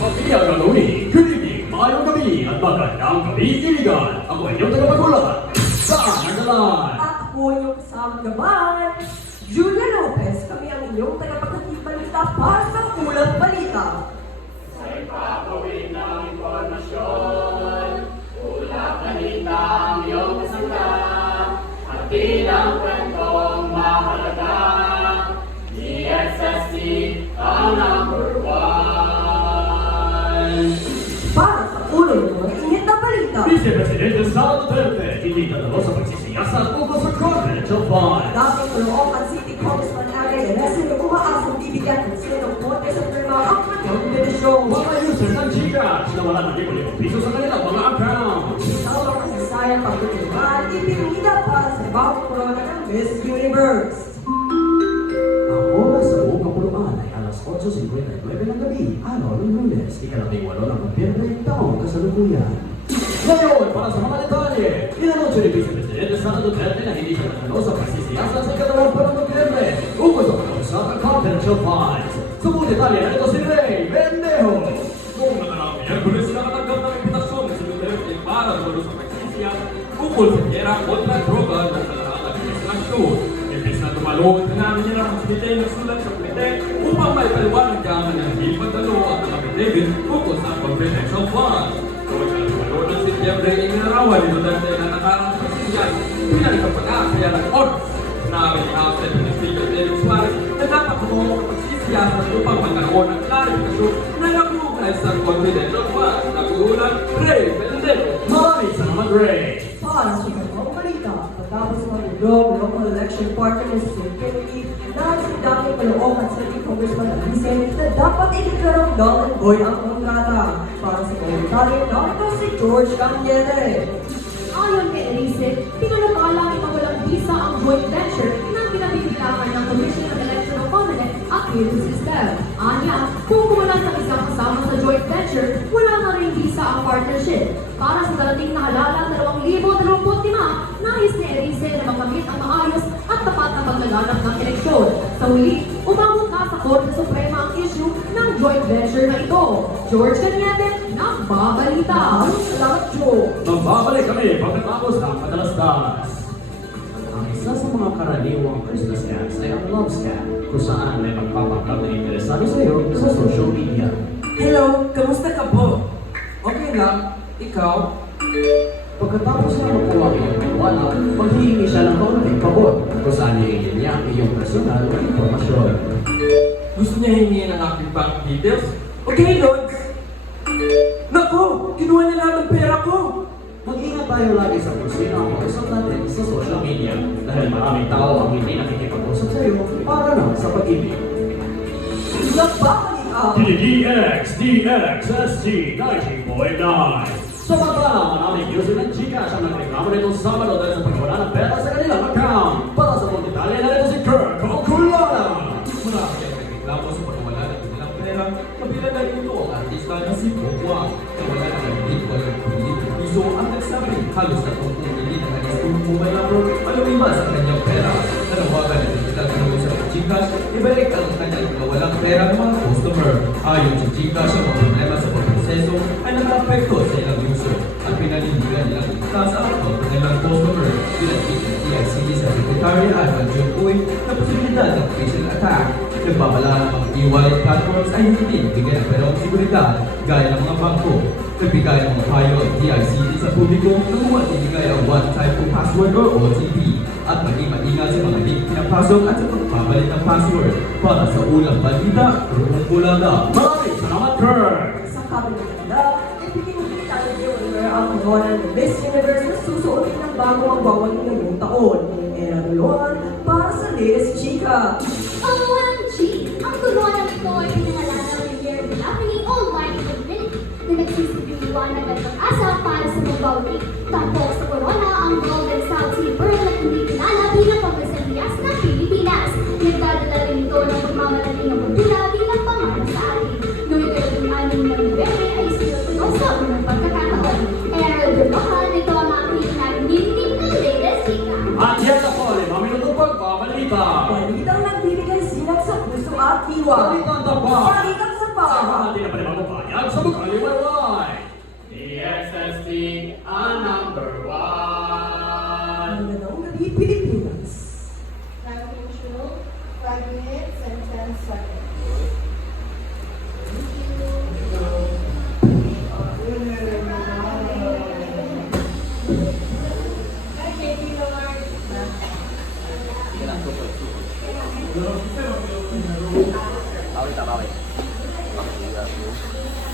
Pagkiyang uni, good mayong gabi at magandang gabi, kaibigan. Ako ay iyong tagapagmula sa Nagalan. At ako yung kasama naman, Julia Lopez, kami ang inyong tagapaghatid balita para sa Ulat Balita. Sa ipapawin ng impormasyon, Ulat Balita ang iyong kasamlan, at bilang kwentong mahalaga, DXSC ang number 1. Para sa ulo ng mga init na balita. Vice Presidente Sara Duterte, hindi dadalo sa pagsisiyasat ukol sa Confidential Funds. Dating Caloocan City Congressman Ariel Alessio umaasang bibigyan ng sinong konti sa firma ang kanyang desisyon. Mga users ng Gcash na wala ng 1,000 piso sa kanilang mga account. Isang kasayang pagtutulungan, ipinida para sa bagong corona ng Miss Universe. Ang oras sa buong kapuluan ay alas 8:59 ng gabi, araw ng Lunes, ika-18 ng Nobyembre, taong kasalukuyan. Ngayon, para sa mga detalye, inanunsyo ni Vice Presidente Sara Duterte na hindi siya nanalo sa pagsisiyasat sa ika-2 ng Nobyembre ukol sa pag-usap ng Confidential Funds. Sa buong detalye, narito si Ray Bendejo. Kung nakaraang Miyerkules nakatanggap ng imbitasyon si Duterte para dumalo sa pagsisiyasat ukol sa giyera kontra droga ng nakaraang administrasyon. Imbis na dumalo, tinamin niya ng komite nagsulat sa komite upang may paliwanag yaman ng hindi pagdalo at ng affidavit ukol sa Confidential Funds. Kung dumalo ng Setyembre, inarawan ni Duterte na nakaraang pagsisiyasat pinalik ang pag-aakaya ng oras. Sinabi ni House Speaker David Suarez na dapat kumuha ng pagsisiyasat upang magkaroon ng klarifikasyon na nag-uugnay sa Confidential Funds. Nag-uulat, Ray Bendejo. Maraming salamat, Ray. Para sa mga balita, pagkatapos mag-vlog ng local election partner ng State Kennedy, nasa dating Caloocan City Congressman Vicente na dapat ikiklarong null and void ang kontrata. Para sa komentaryo, narito si George Cañete. Ayon kay Erice, pinalakalang ipawalang visa ang joint venture na pinabibilangan ng Commission of Election of Covenant at Clearing System. Anya, kung wala sa isang kasama sa joint venture, wala na rin visa ang partnership. Para sa darating na halalan 2025, nais ni Erice na makamit ang maayos at tapat na paglaganap ng eleksyon. Sa huli, umabot na sa Korte Suprema ang issue ng joint venture na ito. George Cañete, nagbabalita. Salamat, Joe. Magbabalik kami pagkatapos ng madalas-dalas. Ang isa sa mga karaniwang Christmas scams ay ang love scam, kung saan may magpapanggap na interesado sa iyo sa social media. Hello, kamusta ka po? Okay lang, ikaw? Pagkatapos na makuha ang iyong tiwala, maghihingi siya ng kaunting pabor, kung saan hihingin niya ang iyong personal na impormasyon. Gusto niya hingin ang aking bank details? Okay, Lods! Naku, kinuha niya lahat ng pera ko! Mag-ingat tayo lagi sa kung sino ang kausap natin sa social media dahil maraming tao ang hindi nakikipag-usap sa iyo para lang sa pag-ibig. Nagbabalita. DXDXSG 90.9. Samantala, maraming user ng Gcash ang nagreklamo nitong Sabado dahil sa pagwala ng pera sa kanilang account. Para sa buong detalye, narito si Kirk Oculana. Marami ang nagreklamo sa pagkawala ng kanilang pera, kabilang na rin ito ang artista na si Bokwa. Nawala na ng Bitcoin ng piso ang nagsabi halos na kung hindi na nag-isip mobile number ang lumimas sa kanyang pera. Nanawagan ng digital ganoon sa Gcash, ibalik ang kanyang nawalang pera ng mga customer. Ayon sa Gcash, ang mga problema sa pagproseso ay naka-apekto sa ilang user at pinaliligan nilang itas ang account ng ilang customer. Pinagkit ng DICT sa Secretary Ivan June Uy na posibilidad ng phishing attack. Nagpapala ng mga e-wallet platforms ay hindi bigyan ng perang seguridad gaya ng mga bangko. Nagbigay ng mga payo ang DICT sa publiko na huwag ibigay ang one-time password or OTP. at maging maingat sa mga link pinapasok at sa pagbabalik ng password. Para sa ulang balita, Rune Bulanda. Maraming salamat, Kurt! Sa kabilang banda, ipinigil tayo winner ang Honor ng Miss Universe na susuotin ng bago ang bawal ngayong taon. Era Duluan para sa latest chika. OMG! Ang tuluan ng ito ay pinangalanan ng year nila All Light Community na nagsisipiliwanag at pag-asa para sa magbawali. Tampok sa corona ang Golden South Sea Pearl na hindi kilala bilang pagkasandiyas ng Pilipinas. Nagdadala rin ito ng pagmamalaki ng kultura bilang pamamasari. Noong ikalimang ng November ay sinutuno sa unang pagkakataon. Era Duluan, ito ang aking nagnindig na latest chika. At yan na po, 5 minutong pagbabalita. Balitang nagbibigay sinag sa puso at diwa. Balitang tapa. Balitang sa pa. Sa atin na panipagpapayag sa Bukaliwayway. DXST ang number 1. Magandang gabi, Pilipinas. Ranking show, 5 minutes and 10 seconds.